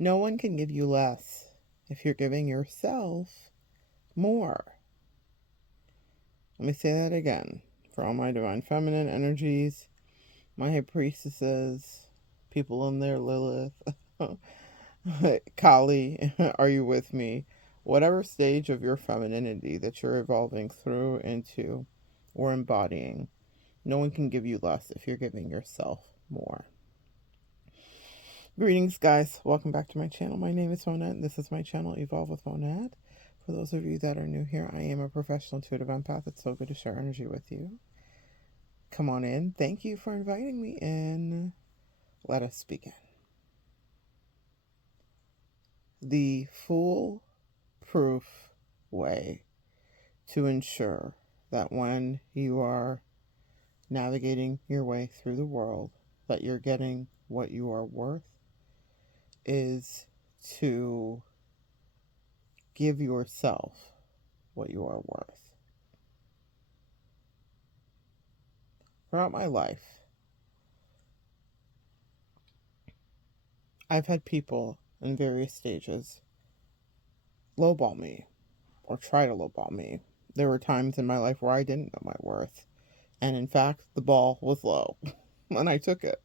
No one can give you less if you're giving yourself more. Let me say that again. For all my divine feminine energies, my high priestesses, people in there, Lilith, Kali, are you with me? Whatever stage of your femininity that you're evolving through into or embodying, no one can give you less if you're giving yourself more. Greetings, guys. Welcome back to my channel. My name is Monette, and this is my channel, Evolve with Monette. For those of you that are new here, I am a professional intuitive empath. It's so good to share energy with you. Come on in. Thank you for inviting me in. Let us begin. The foolproof way to ensure that when you are navigating your way through the world, that you're getting what you are worth, is to give yourself what you are worth. Throughout my life, I've had people in various stages lowball me or try to lowball me. There were times in my life where I didn't know my worth, and in fact, the ball was low and I took it.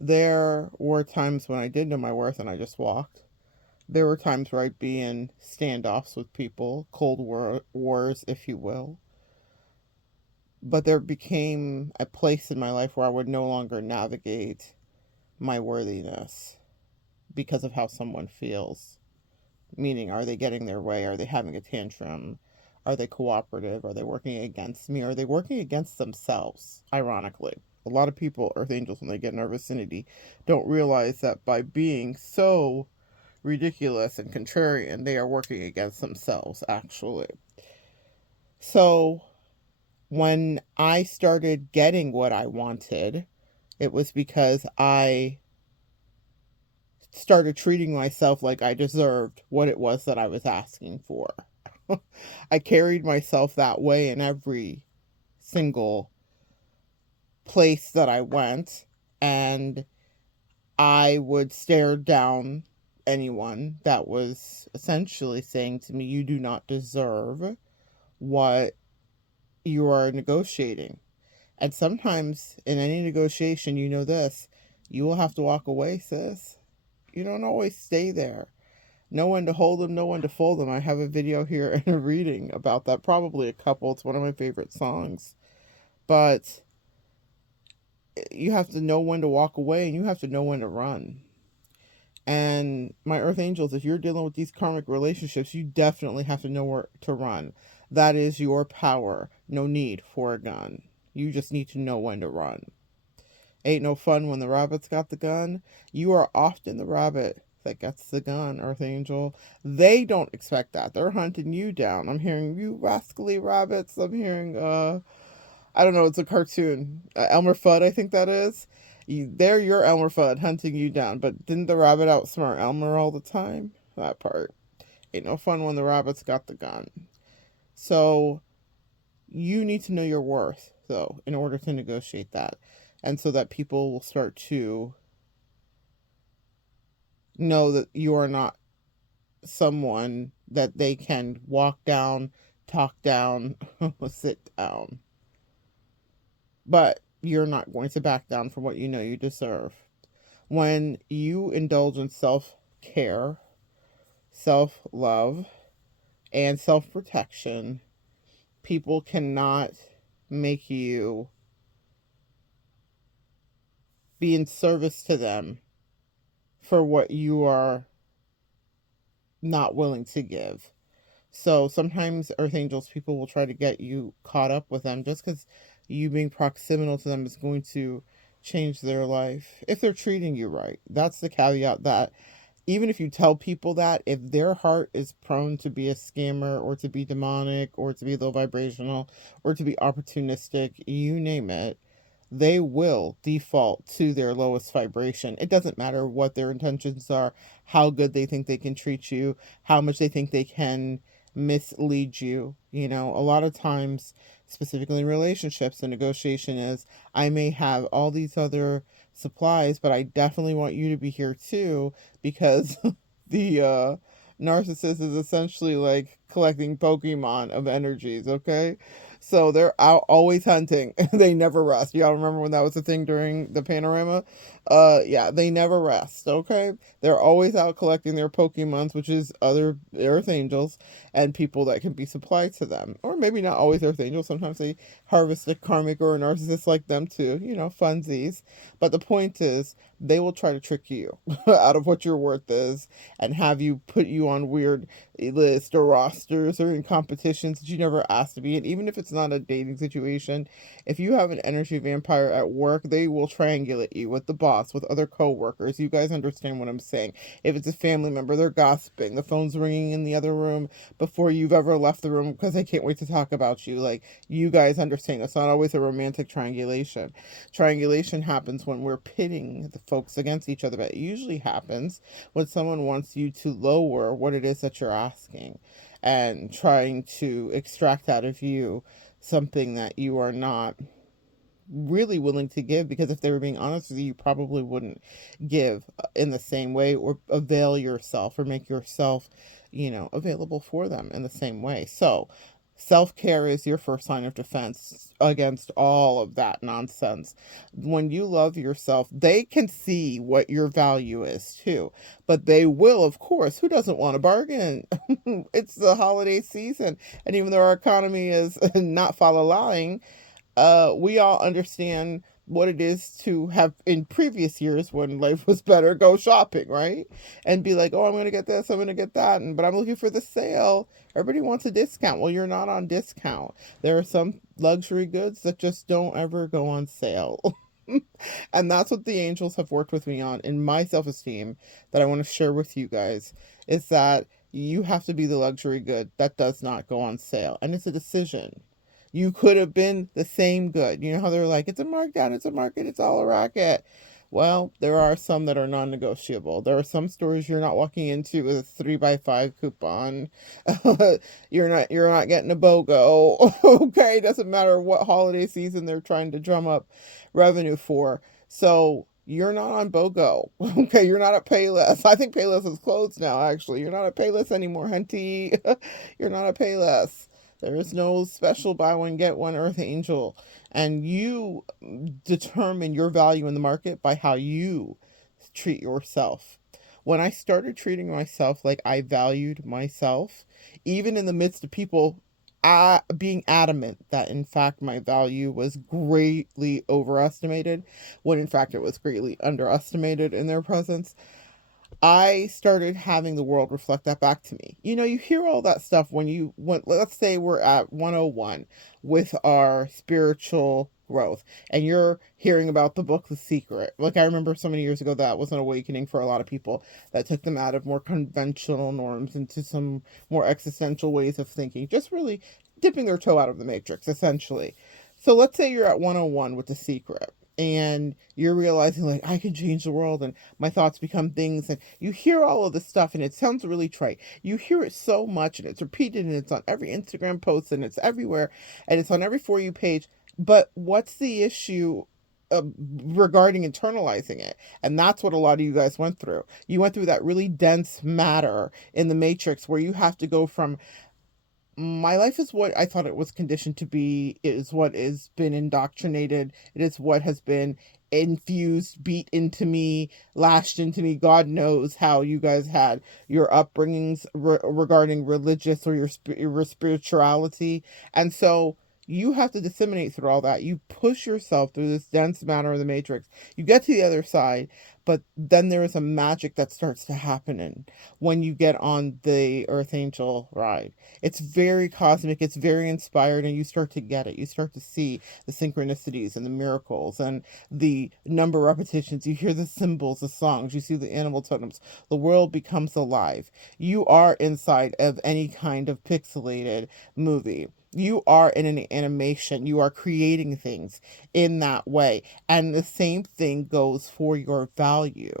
There were times when I did know my worth and I just walked. There were times where I'd be in standoffs with people, cold wars, if you will. But there became a place in my life where I would no longer navigate my worthiness because of how someone feels. Meaning, are they getting their way? Are they having a tantrum? Are they cooperative? Are they working against me? Are they working against themselves? Ironically, a lot of people, earth angels, when they get in our vicinity, don't realize that by being so ridiculous and contrarian, they are working against themselves, actually. So when I started getting what I wanted, it was because I started treating myself like I deserved what it was that I was asking for. I carried myself that way in every single place that I went, and I would stare down anyone that was essentially saying to me, you do not deserve what you are negotiating. And sometimes in any negotiation, you know this, you will have to walk away, sis. You don't always stay there. Know when to hold them, know when to fold them. I have a video here and a reading about that, probably a couple. It's one of my favorite songs. But you have to know when to walk away, and you have to know when to run. And my earth angels, if you're dealing with these karmic relationships, you definitely have to know where to run. That is your power. No need for a gun. You just need to know when to run. Ain't no fun when the rabbit's got the gun. You are often the rabbit that gets the gun, earth angel. They don't expect that. They're hunting you down. I'm hearing you rascally rabbits. I'm hearing I don't know, it's a cartoon. Elmer Fudd, I think that is. They're your Elmer Fudd hunting you down. But didn't the rabbit outsmart Elmer all the time? That part. Ain't no fun when the rabbit's got the gun. So you need to know your worth, though, in order to negotiate that. And so that people will start to know that you are not someone that they can walk down, talk down, sit down. But you're not going to back down from what you know you deserve. When you indulge in self-care, self-love, and self-protection, people cannot make you be in service to them for what you are not willing to give. So sometimes earth angels, people will try to get you caught up with them just because you being proximal to them is going to change their life if they're treating you right. That's the caveat, that even if you tell people that, if their heart is prone to be a scammer or to be demonic or to be low vibrational or to be opportunistic, you name it, they will default to their lowest vibration. It doesn't matter what their intentions are, how good they think they can treat you, how much they think they can mislead you. You know, a lot of times, specifically in relationships, the negotiation is, I may have all these other supplies, but I definitely want you to be here too, because the narcissist is essentially like collecting Pokemon of energies, okay? So they're out always hunting. They never rest. Y'all remember when that was a thing during the panorama? Yeah, they never rest, okay? They're always out collecting their Pokemons, which is other Earth Angels and people that can be supplied to them. Or maybe not always Earth Angels. Sometimes they harvest a karmic or a narcissist like them too, funsies. But the point is, they will try to trick you out of what your worth is and have you put you on weird lists or rosters or in competitions that you never asked to be in. Even if it's not a dating situation, if you have an energy vampire at work, they will triangulate you with the boss, with other coworkers. You guys understand what I'm saying. If it's a family member, they're gossiping. The phone's ringing in the other room before you've ever left the room because they can't wait to talk about you. Like, you guys understand. It's not always a romantic triangulation. Triangulation happens when we're pitting the folks against each other, but it usually happens when someone wants you to lower what it is that you're asking and trying to extract out of you something that you are not really willing to give, because if they were being honest with you, you probably wouldn't give in the same way or avail yourself or make yourself, available for them in the same way. So self-care is your first line of defense against all of that nonsense. When you love yourself, they can see what your value is too, but they will, of course. Who doesn't want a bargain? It's the holiday season, and even though our economy is not following, we all understand what it is to have in previous years when life was better go shopping, right? And be like, oh, I'm going to get this, I'm going to get that, but I'm looking for the sale. Everybody wants a discount. Well, you're not on discount. There are some luxury goods that just don't ever go on sale. And that's what the angels have worked with me on in my self-esteem, that I want to share with you guys, is that you have to be the luxury good that does not go on sale. And it's a decision. You could have been the same good. You know how they're like, it's a markdown, it's a market, it's all a racket. Well, there are some that are non-negotiable. There are some stores you're not walking into with a 3x5 coupon. You're not getting a BOGO. Okay, it doesn't matter what holiday season they're trying to drum up revenue for. So you're not on BOGO. Okay, you're not at Payless. I think Payless is closed now, actually. You're not at Payless anymore, hunty. You're not at Payless. There is no special buy one, get one Earth Angel. And you determine your value in the market by how you treat yourself. When I started treating myself like I valued myself, even in the midst of people being adamant that in fact my value was greatly overestimated, when in fact it was greatly underestimated in their presence, I started having the world reflect that back to me. You hear all that stuff let's say we're at 101 with our spiritual growth, and you're hearing about the book The Secret. Like, I remember so many years ago that was an awakening for a lot of people that took them out of more conventional norms into some more existential ways of thinking, just really dipping their toe out of the matrix, essentially. So let's say you're at 101 with The Secret, and you're realizing, like, I can change the world and my thoughts become things, and you hear all of this stuff and it sounds really trite. You hear it so much and it's repeated and it's on every Instagram post and it's everywhere and it's on every For You page. But what's the issue regarding internalizing it? And that's what a lot of you guys went through. You went through that really dense matter in the matrix where you have to go from, my life is what I thought it was conditioned to be. It is what has been indoctrinated. It is what has been infused, beat into me, lashed into me. God knows how you guys had your upbringings regarding religious or your spirituality. And so you have to disseminate through all that. You push yourself through this dense matter of the matrix. You get to the other side, but then there is a magic that starts to happen when you get on the Earth Angel ride. It's very cosmic, it's very inspired, and you start to get it. You start to see the synchronicities and the miracles and the number repetitions. You hear the symbols, the songs, you see the animal totems. The world becomes alive. You are inside of any kind of pixelated movie. You are in an animation. You are creating things in that way. And the same thing goes for your value.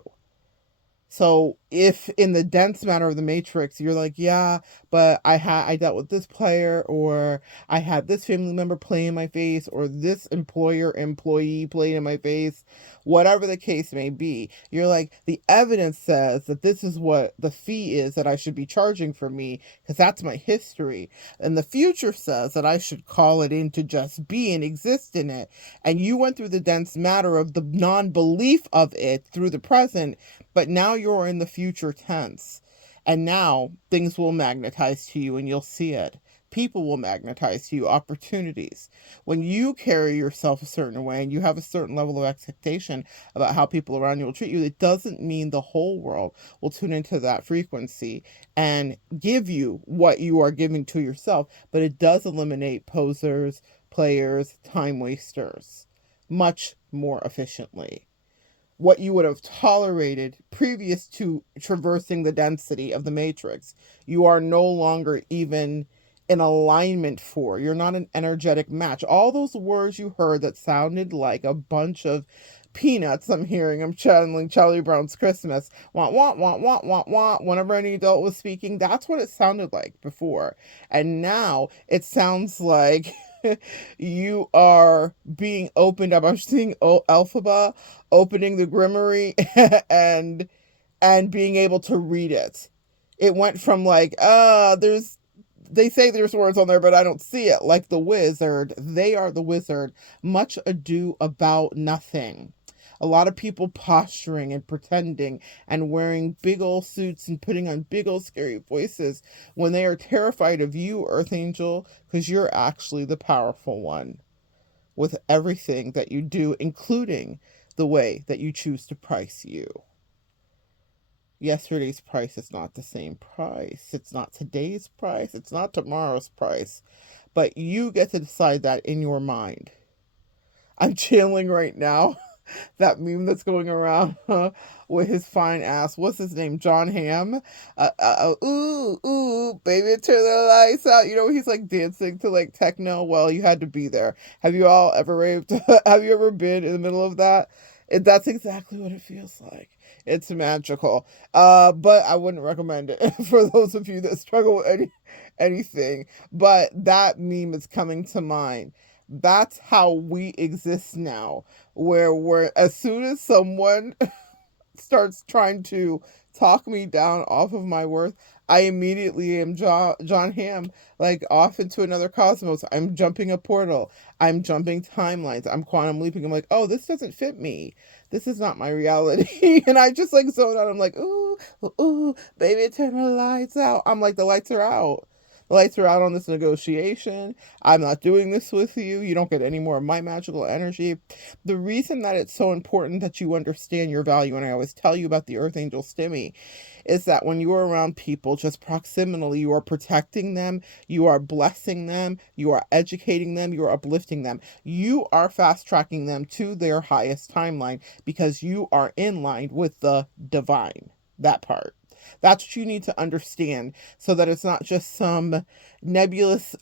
So if in the dense matter of the matrix, you're like, yeah, but I dealt with this player, or I had this family member play in my face, or this employee played in my face, whatever the case may be, you're like, the evidence says that this is what the fee is that I should be charging for me, because that's my history. And the future says that I should call it in to just be and exist in it. And you went through the dense matter of the non-belief of it through the present, but now you're in the future tense. And now things will magnetize to you and you'll see it. People will magnetize to you opportunities. When you carry yourself a certain way and you have a certain level of expectation about how people around you will treat you, it doesn't mean the whole world will tune into that frequency and give you what you are giving to yourself. But it does eliminate posers, players, time wasters much more efficiently. What you would have tolerated previous to traversing the density of the matrix, you are no longer even in alignment for. You're not an energetic match. All those words you heard that sounded like a bunch of peanuts, I'm channeling Charlie Brown's Christmas. Want, want, want, want, want, want. Whenever any adult was speaking, that's what it sounded like before. And now it sounds like you are being opened up. I'm seeing Alphaba opening the grimoire and being able to read it. It went from like, there's they say there's words on there, but I don't see it. Like the wizard, they are the wizard. Much ado about nothing. A lot of people posturing and pretending and wearing big old suits and putting on big old scary voices when they are terrified of you, Earth Angel, because you're actually the powerful one with everything that you do, including the way that you choose to price you. Yesterday's price is not the same price. It's not today's price. It's not tomorrow's price. But you get to decide that in your mind. I'm channeling right now that meme that's going around with his fine ass. What's his name? John Hamm. Ooh, ooh, baby, turn the lights out. You know, he's like dancing to like techno. Well, you had to be there. Have you all ever raved? Have you ever been in the middle of that? That's exactly what it feels like. It's magical. But I wouldn't recommend it for those of you that struggle with anything. But that meme is coming to mind. That's how we exist now, where we're as soon as someone starts trying to talk me down off of my worth, I immediately am John Hamm, like off into another cosmos. I'm jumping a portal. I'm jumping timelines. I'm quantum leaping. I'm like, oh, this doesn't fit me. This is not my reality. And I just like zone out. I'm like, ooh, ooh, baby, turn the lights out. I'm like, the lights are out. The lights are out on this negotiation. I'm not doing this with you. You don't get any more of my magical energy. The reason that it's so important that you understand your value, and I always tell you about the Earth Angel Stimmy, is that when you are around people, just proximately, you are protecting them, you are blessing them, you are educating them, you are uplifting them. You are fast tracking them to their highest timeline because you are in line with the divine. That part. That's what you need to understand so that it's not just some nebulous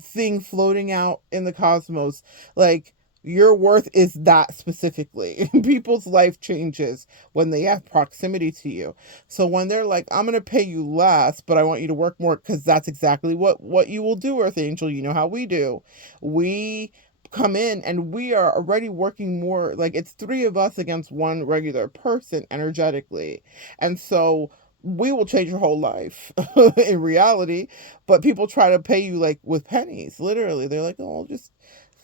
thing floating out in the cosmos. Like, your worth is that specifically. People's life changes when they have proximity to you. So when they're like, I'm going to pay you less, but I want you to work more, because that's exactly what you will do, Earth Angel. You know how we do. We come in and we are already working more, like it's three of us against one regular person energetically. And so we will change your whole life in reality, but people try to pay you like with pennies, literally. They're like, oh, just,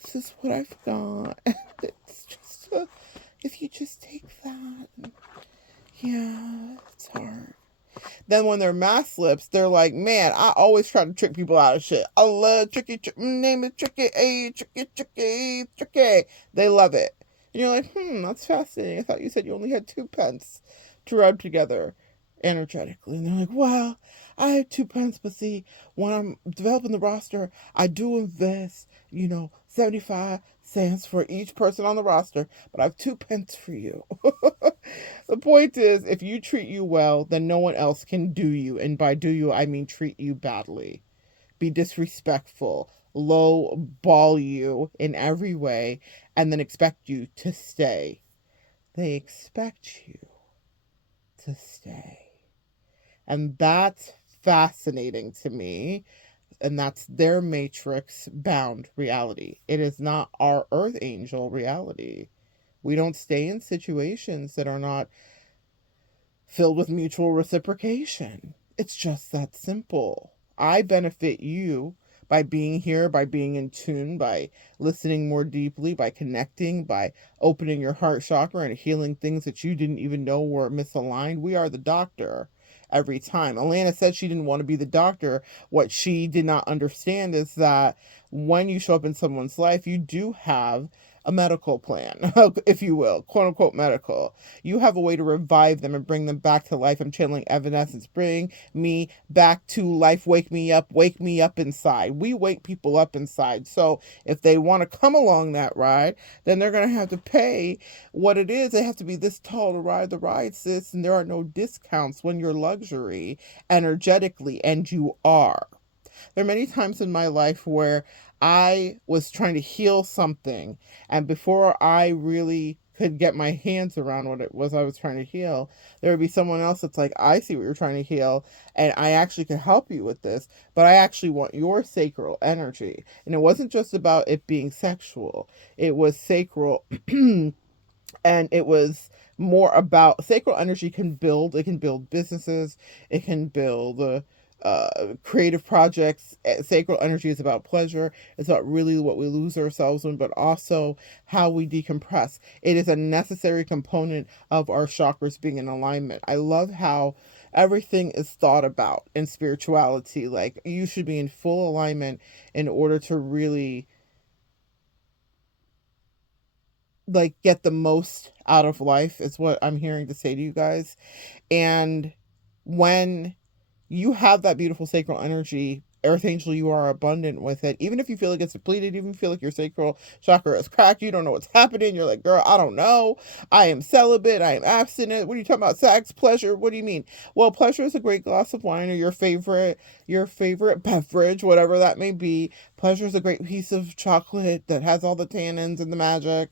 this is what I've got. It's just, if you just take that. Yeah, it's hard. Then when they're math slips, they're like, man, I always try to trick people out of shit. I love name it tricky, tricky. They love it. And you're like, that's fascinating. I thought you said you only had 2 pence to rub together energetically. And they're like, well, I have 2 pence, but see, when I'm developing the roster, I do invest, 75 cents for each person on the roster, but I have 2 pence for you. The point is, if you treat you well, then no one else can do you. And by do you, I mean treat you badly, be disrespectful, low ball you in every way, and then expect you to stay. They expect you to to stay. And that's fascinating to me. And that's their matrix bound reality. It is not our earth angel reality. We don't stay in situations that are not filled with mutual reciprocation. It's just that simple. I benefit you by being here, by being in tune, by listening more deeply, by connecting, by opening your heart chakra and healing things that you didn't even know were misaligned. We are the doctor every time. Alana said she didn't want to be the doctor. What she did not understand is that when you show up in someone's life, you do have a medical plan, if you will, quote unquote medical. You have a way to revive them and bring them back to life. I'm channeling Evanescence. Bring me back to life. Wake me up inside. We wake people up inside. So if they want to come along that ride, then they're going to have to pay what it is. They have to be this tall to ride the ride, sis. And there are no discounts when you're luxury energetically, and you are. There are many times in my life where I was trying to heal something, and before I really could get my hands around what it was I was trying to heal, there would be someone else that's like, I see what you're trying to heal, and I actually can help you with this, but I actually want your sacral energy. And it wasn't just about it being sexual, it was sacral. And it was more about sacral energy it can build businesses, it can build creative projects. Sacral energy is about pleasure. It's about really what we lose ourselves in, but also how we decompress. It is a necessary component of our chakras being in alignment. I love how everything is thought about in spirituality. Like, you should be in full alignment in order to really like get the most out of life, is what I'm hearing to say to you guys. And when you have that beautiful sacral energy, earth angel, you are abundant with it. Even if you feel like it's depleted, even if you feel like your sacral chakra is cracked, you don't know what's happening, you're like, girl, I don't know, I am celibate, I am abstinent, what are you talking about? Sex, pleasure, what do you mean? Well, pleasure is a great glass of wine, or your favorite beverage, whatever that may be. Pleasure is a great piece of chocolate that has all the tannins and the magic.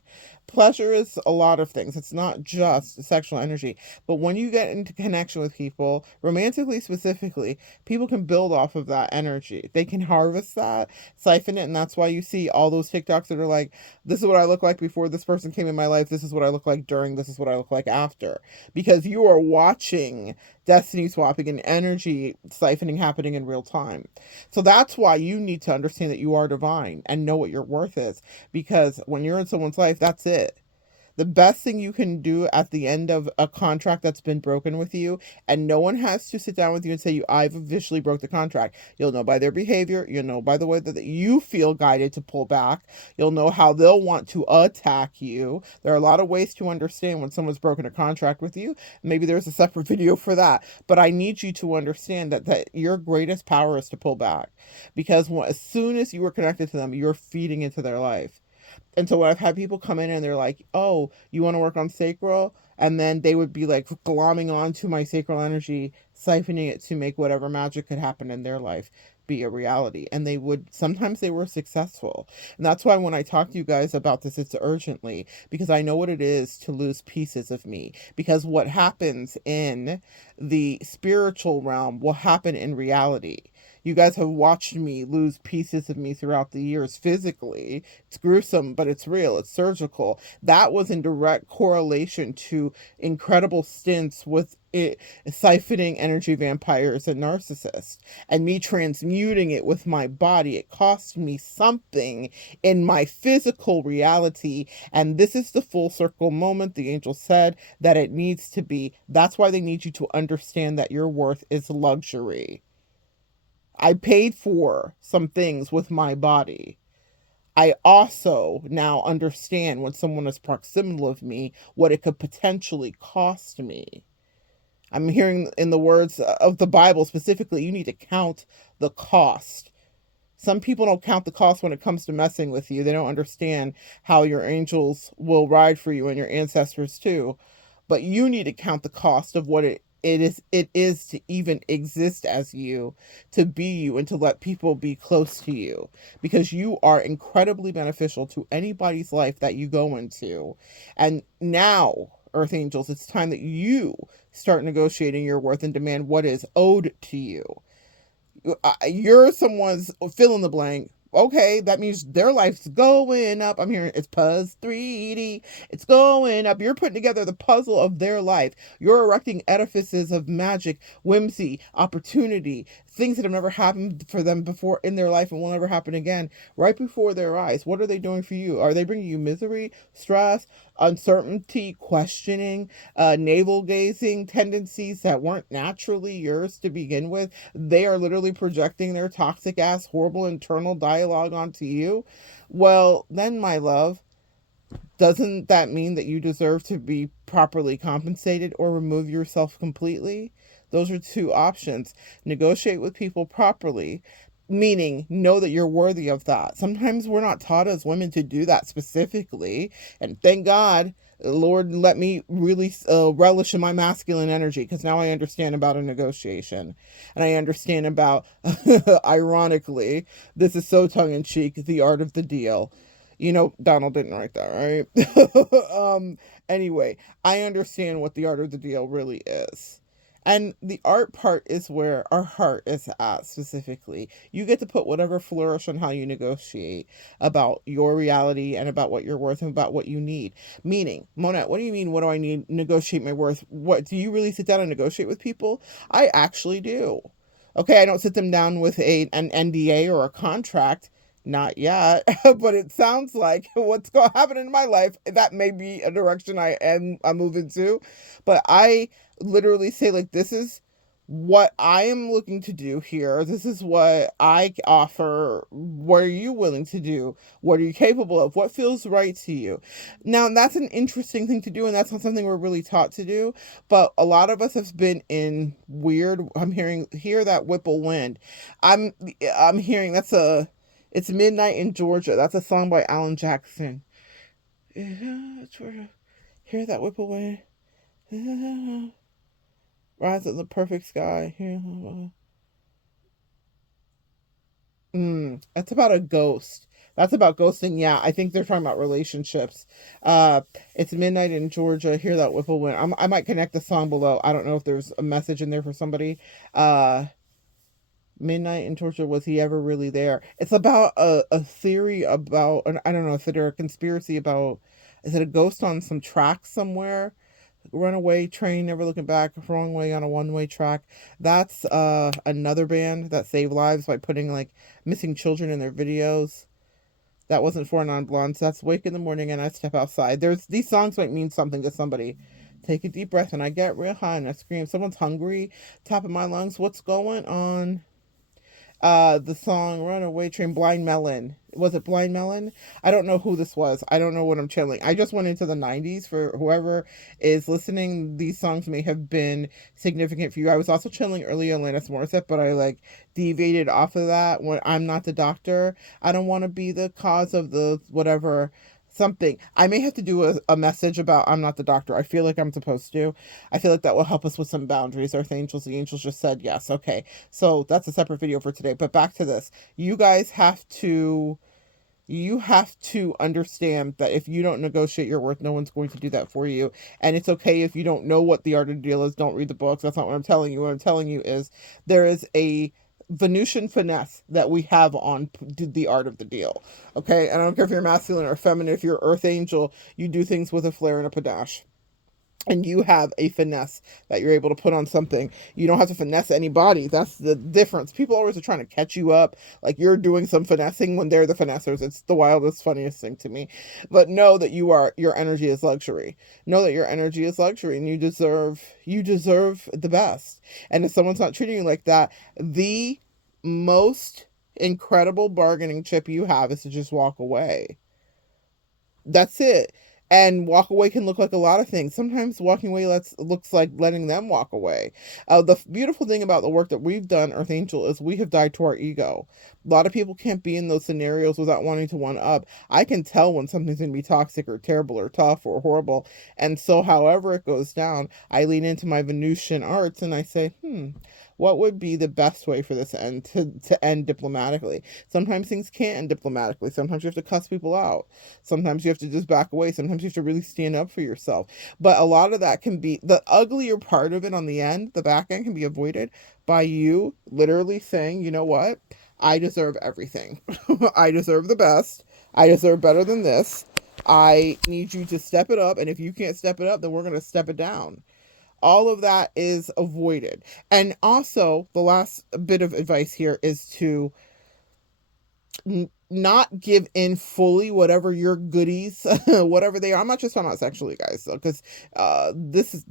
Pleasure is a lot of things. It's not just sexual energy. But when you get into connection with people, romantically specifically, people can build off of that energy. They can harvest that, siphon it, and that's why you see all those TikToks that are like, this is what I look like before this person came in my life, this is what I look like during, this is what I look like after. Because you are watching destiny swapping and energy siphoning happening in real time. So that's why you need to understand that you are divine and know what your worth is. Because when you're in someone's life, that's it. The best thing you can do at the end of a contract that's been broken with you, and no one has to sit down with you and say, I've officially broke the contract. You'll know by their behavior. You'll know by the way that you feel guided to pull back. You'll know how they'll want to attack you. There are a lot of ways to understand when someone's broken a contract with you. Maybe there's a separate video for that. But I need you to understand that your greatest power is to pull back. Because as soon as you are connected to them, you're feeding into their life. And so when I've had people come in and they're like, oh, you want to work on sacral? And then they would be like glomming onto my sacral energy, siphoning it to make whatever magic could happen in their life be a reality. And sometimes they were successful. And that's why when I talk to you guys about this, it's urgently, because I know what it is to lose pieces of me. Because what happens in the spiritual realm will happen in reality. You guys have watched me lose pieces of me throughout the years physically. It's gruesome, but it's real. It's surgical. That was in direct correlation to incredible stints with it, siphoning energy vampires and narcissists, and me transmuting it with my body. It cost me something in my physical reality. And this is the full circle moment the angel said that it needs to be. That's why they need you to understand that your worth is luxury. I paid for some things with my body. I also now understand when someone is proximal of me, what it could potentially cost me. I'm hearing in the words of the Bible specifically, you need to count the cost. Some people don't count the cost when it comes to messing with you. They don't understand how your angels will ride for you and your ancestors too. But you need to count the cost of what it is to even exist as you, to be you, and to let people be close to you, because you are incredibly beneficial to anybody's life that you go into. And now, earth angels, it's time that you start negotiating your worth and demand what is owed to you. You're someone's fill in the blank. Okay, that means their life's going up. I'm hearing it's Puzz 3D. It's going up. You're putting together the puzzle of their life. You're erecting edifices of magic, whimsy, opportunity, things that have never happened for them before in their life and will never happen again right before their eyes. What are they doing for you? Are they bringing you misery, stress, uncertainty, questioning, navel gazing tendencies that weren't naturally yours to begin with? They are literally projecting their toxic ass, horrible internal dialogue onto you. Well, then, my love, doesn't that mean that you deserve to be properly compensated or remove yourself completely? Those are two options. Negotiate with people properly, meaning know that you're worthy of that. Sometimes we're not taught as women to do that specifically. And thank God, Lord, let me really relish in my masculine energy, because now I understand about a negotiation. And I understand about, ironically, this is so tongue in cheek, the art of the deal. You know, Donald didn't write that, right? Anyway, I understand what the art of the deal really is. And the art part is where our heart is at specifically. You get to put whatever flourish on how you negotiate about your reality and about what you're worth and about what you need. Meaning, Monette, what do you mean? What do I need? Negotiate my worth? What do you really sit down and negotiate with people? I actually do. Okay, I don't sit them down with an NDA or a contract. Not yet, but it sounds like what's going to happen in my life, that may be a direction I'm moving to. But I literally say, like, this is what I am looking to do here. This is what I offer. What are you willing to do? What are you capable of? What feels right to you? Now, that's an interesting thing to do, and that's not something we're really taught to do. But a lot of us have been in weird. I'm hear that Whipple Wind. I'm hearing it's Midnight in Georgia. That's a song by Alan Jackson. Hear that whip away. Rise of the perfect sky. That's about a ghost. That's about ghosting. Yeah, I think they're talking about relationships. It's Midnight in Georgia. Hear that whipple wind. I might connect the song below. I don't know if there's a message in there for somebody. Midnight in Georgia, was he ever really there? It's about a theory about, I don't know if it's a conspiracy about, is it a ghost on some track somewhere? Runaway train, never looking back, wrong way on a one-way track. That's another band that saved lives by putting like missing children in their videos. That wasn't for non-blondes. That's Wake in the Morning and I Step Outside. These songs might mean something to somebody. Take a deep breath and I get real high and I scream. Someone's hungry, top of my lungs. What's going on? The song Runaway Train, Blind Melon. Was it Blind Melon? I don't know who this was. I don't know what I'm channeling. I just went into the 90s. For whoever is listening, these songs may have been significant for you. I was also channeling earlier Alanis Morissette, but I like deviated off of that when I'm not the doctor. I don't want to be the cause of the whatever something. I may have to do a message about I'm not the doctor. I feel like I'm supposed to. I feel like that will help us with some boundaries. Earth Angels, the angels just said yes. Okay. So that's a separate video for today. But back to this. You guys have to understand that if you don't negotiate your worth, no one's going to do that for you. And it's okay if you don't know what the art of the deal is. Don't read the books. That's not what I'm telling you. What I'm telling you is there is a Venusian finesse that we have on the art of the deal. Okay? And I don't care if you're masculine or feminine. If you're earth angel, you do things with a flair and a panache. And you have a finesse that you're able to put on something. You don't have to finesse anybody. That's the difference. People always are trying to catch you up, like you're doing some finessing when they're the finessers. It's the wildest, funniest thing to me. But know that your energy is luxury. Know that your energy is luxury, and you deserve the best. And if someone's not treating you like that, the most incredible bargaining chip you have is to just walk away. That's it. And walk away can look like a lot of things. Sometimes walking away looks like letting them walk away. The beautiful thing about the work that we've done, Earth Angel, is we have died to our ego. A lot of people can't be in those scenarios without wanting to one up. I can tell when something's going to be toxic or terrible or tough or horrible. And so however it goes down, I lean into my Venusian arts and I say, What would be the best way for this to end diplomatically? Sometimes things can't end diplomatically. Sometimes you have to cuss people out. Sometimes you have to just back away. Sometimes you have to really stand up for yourself. But a lot of that can be the uglier part of it on the end, the back end can be avoided by you literally saying, you know what? I deserve everything. I deserve the best. I deserve better than this. I need you to step it up. And if you can't step it up, then we're going to step it down. All of that is avoided. And also, the last bit of advice here is to not give in fully whatever your goodies, whatever they are. I'm not just talking about sexually, guys, because this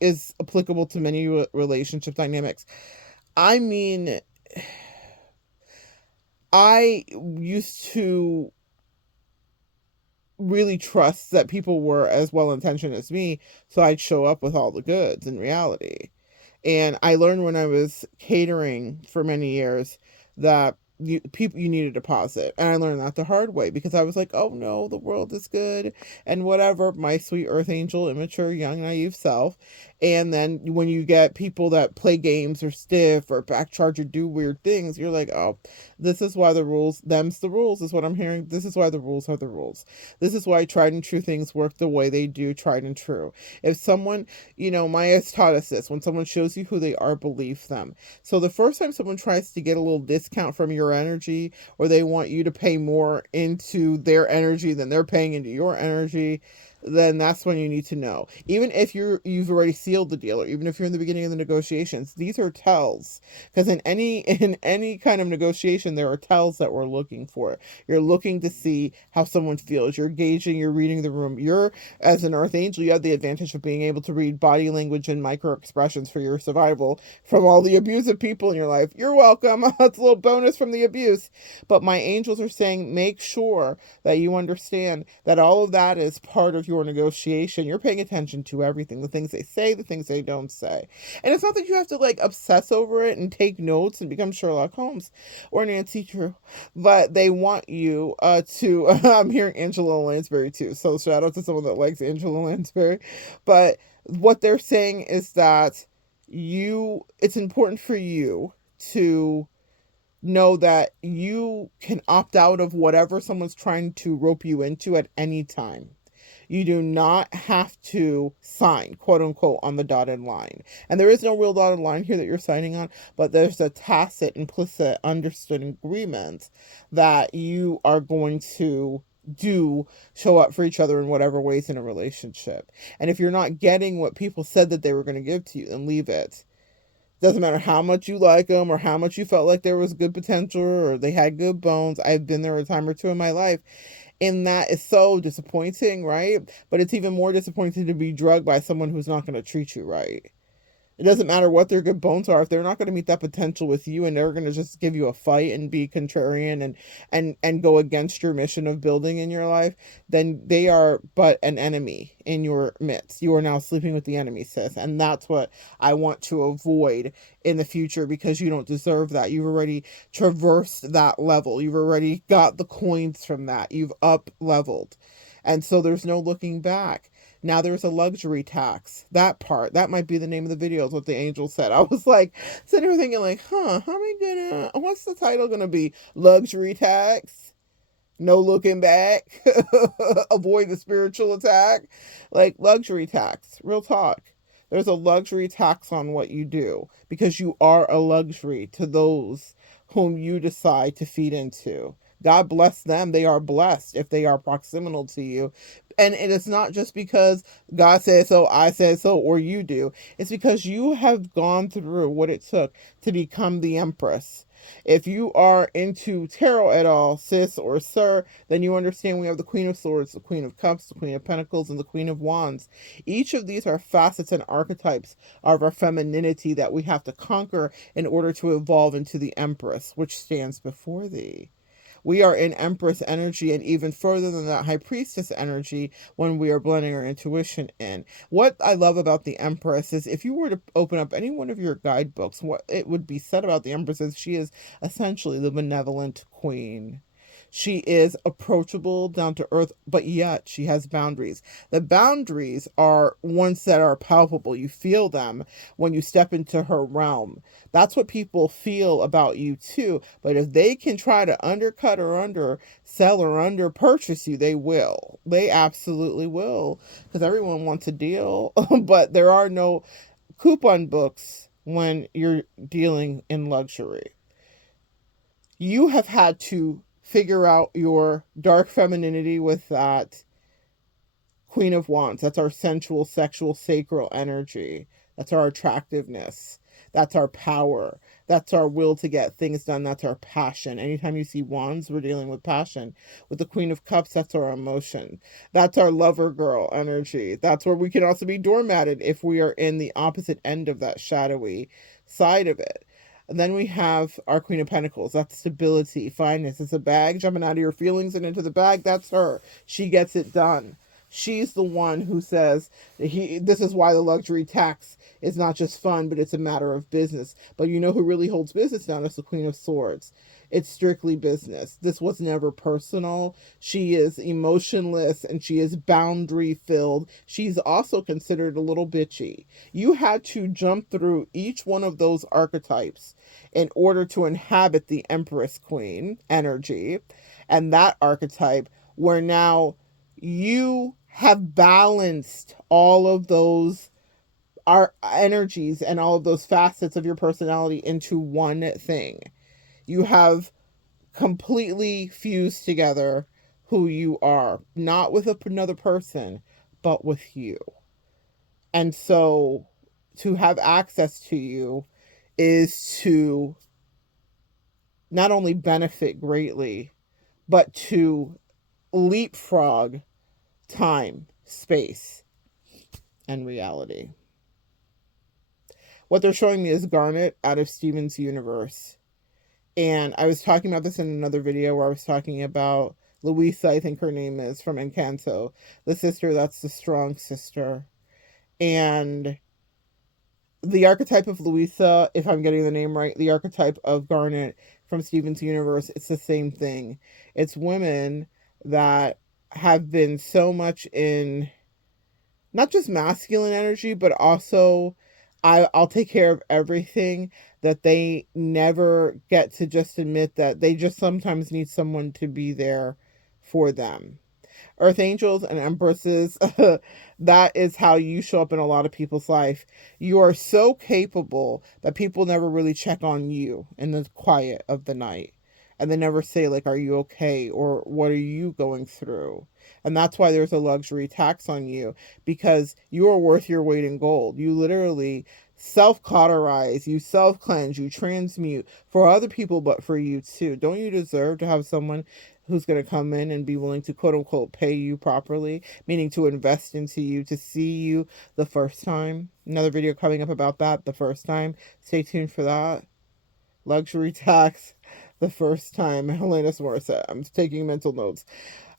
is applicable to many relationship dynamics. I mean, I used to really trust that people were as well intentioned as me, so I'd show up with all the goods in reality. And I learned when I was catering for many years that you need a deposit. And I learned that the hard way because I was like, oh no, the world is good and whatever, my sweet earth angel, immature, young, naive self. And then when you get people that play games or stiff or backcharge or do weird things, you're like, oh, this is why the rules, them's the rules, is what I'm hearing. This is why the rules are the rules. This is why tried and true things work the way they do, tried and true. If someone, Maya's taught us this, when someone shows you who they are, believe them. So the first time someone tries to get a little discount from your energy, or they want you to pay more into their energy than they're paying into your energy, then that's when you need to know. Even if you've already sealed the deal, or even if you're in the beginning of the negotiations, these are tells. Because in any kind of negotiation, there are tells that we're looking for. You're looking to see how someone feels. You're gauging, you're reading the room. You're, as an earth angel, you have the advantage of being able to read body language and micro expressions for your survival from all the abusive people in your life. You're welcome. That's a little bonus from the abuse. But my angels are saying, make sure that you understand that all of that is part of your negotiation. You're paying attention to everything, the things they say, the things they don't say. And it's not that you have to like obsess over it and take notes and become Sherlock Holmes or Nancy Drew, but they want you to I'm hearing Angela Lansbury too, so shout out to someone that likes Angela Lansbury. But what they're saying is that it's important for you to know that you can opt out of whatever someone's trying to rope you into at any time. You do not have to sign, quote unquote, on the dotted line. And there is no real dotted line here that you're signing on, but there's a tacit, implicit, understood agreement that you are going to show up for each other in whatever ways in a relationship. And if you're not getting what people said that they were going to give to you, then leave it. Doesn't matter how much you like them or how much you felt like there was good potential or they had good bones. I've been there a time or two in my life. And that is so disappointing, right? But it's even more disappointing to be drugged by someone who's not going to treat you right. It doesn't matter what their good bones are. If they're not going to meet that potential with you and they're going to just give you a fight and be contrarian and go against your mission of building in your life, then they are but an enemy in your midst. You are now sleeping with the enemy, sis. And that's what I want to avoid in the future, because you don't deserve that. You've already traversed that level. You've already got the coins from that. You've up leveled. And so there's no looking back. Now there's a luxury tax. That part, that might be the name of the video, is what the angel said. I was like, sitting here thinking like, what's the title gonna be? Luxury tax? No looking back? Avoid the spiritual attack? Like, luxury tax, real talk. There's a luxury tax on what you do, because you are a luxury to those whom you decide to feed into. God bless them. They are blessed if they are proximal to you. And it is not just because God said so, I said so, or you do. It's because you have gone through what it took to become the Empress. If you are into tarot at all, sis or sir, then you understand we have the Queen of Swords, the Queen of Cups, the Queen of Pentacles, and the Queen of Wands. Each of these are facets and archetypes of our femininity that we have to conquer in order to evolve into the Empress, which stands before thee. We are in Empress energy, and even further than that, High Priestess energy, when we are blending our intuition in. What I love about the Empress is, if you were to open up any one of your guidebooks, what it would be said about the Empress is she is essentially the benevolent queen. She is approachable, down to earth, but yet she has boundaries. The boundaries are ones that are palpable. You feel them when you step into her realm. That's what people feel about you too. But if they can try to undercut or undersell or under purchase you, they will. They absolutely will. Because everyone wants a deal. But there are no coupon books when you're dealing in luxury. You have had to figure out your dark femininity with that Queen of Wands. That's our sensual, sexual, sacral energy. That's our attractiveness. That's our power. That's our will to get things done. That's our passion. Anytime you see wands, we're dealing with passion. With the Queen of Cups, that's our emotion. That's our lover girl energy. That's where we can also be doormatted if we are in the opposite end of that shadowy side of it. And then we have our Queen of Pentacles. That's stability, fineness. It's a bag jumping out of your feelings and into the bag. That's her. She gets it done. She's the one who says this is why the luxury tax is not just fun, but it's a matter of business. But you know who really holds business down is the Queen of Swords. It's strictly business. This was never personal. She is emotionless and she is boundary filled. She's also considered a little bitchy. You had to jump through each one of those archetypes in order to inhabit the Empress Queen energy. And that archetype, where now you have balanced all of those our energies and all of those facets of your personality into one thing. You have completely fused together who you are, not with another person, but with you. And so to have access to you is to not only benefit greatly, but to leapfrog time, space, and reality. What they're showing me is Garnet out of Steven's universe. And I was talking about this in another video where I was talking about Louisa, I think her name is, from Encanto. The sister that's the strong sister. And the archetype of Louisa, if I'm getting the name right, the archetype of Garnet from Steven's universe, it's the same thing. It's women that have been so much in not just masculine energy, but also I'll take care of everything, that they never get to just admit that they just sometimes need someone to be there for them. Earth angels and empresses, that is how you show up in a lot of people's life. You are so capable that people never really check on you in the quiet of the night. And they never say, like, are you okay? Or what are you going through? And that's why there's a luxury tax on you, because you are worth your weight in gold. You literally self-cauterize, you self-cleanse, you transmute for other people, but for you too. Don't you deserve to have someone who's going to come in and be willing to quote unquote pay you properly, meaning to invest into you, to see you the first time? Another video coming up about that, the first time. Stay tuned for that. Luxury tax, the first time. Helena Morissette. I'm taking mental notes.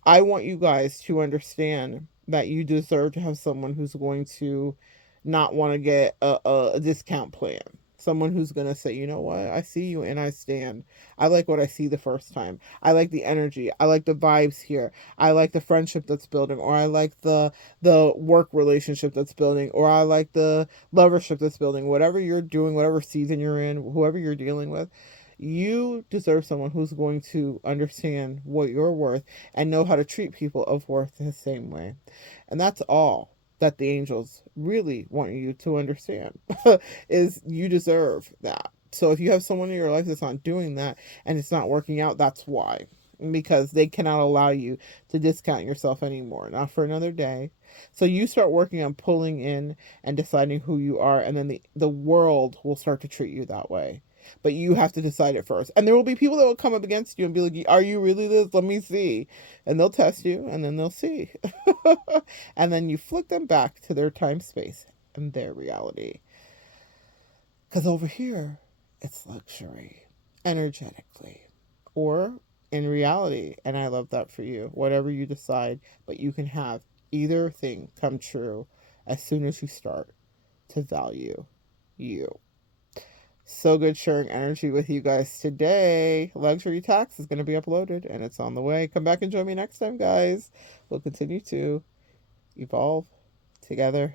I want you guys to understand that you deserve to have someone who's going to not want to get a discount plan. Someone who's going to say, you know what, I see you and I stand. I like what I see the first time. I like the energy. I like the vibes here. I like the friendship that's building, or I like the work relationship that's building, or I like the lovership that's building. Whatever you're doing, whatever season you're in, whoever you're dealing with, you deserve someone who's going to understand what you're worth and know how to treat people of worth the same way. And that's all that the angels really want you to understand is you deserve that. So if you have someone in your life that's not doing that and it's not working out, that's why. Because they cannot allow you to discount yourself anymore, not for another day. So you start working on pulling in and deciding who you are, and then the world will start to treat you that way. But you have to decide it first. And there will be people that will come up against you and be like, are you really this? Let me see. And they'll test you, and then they'll see. And then you flick them back to their time, space, and their reality. Because over here, it's luxury, energetically. Or in reality, and I love that for you, whatever you decide, but you can have either thing come true as soon as you start to value you. So good sharing energy with you guys today. Luxury Tax is going to be uploaded and it's on the way. Come back and join me next time, guys. We'll continue to evolve together.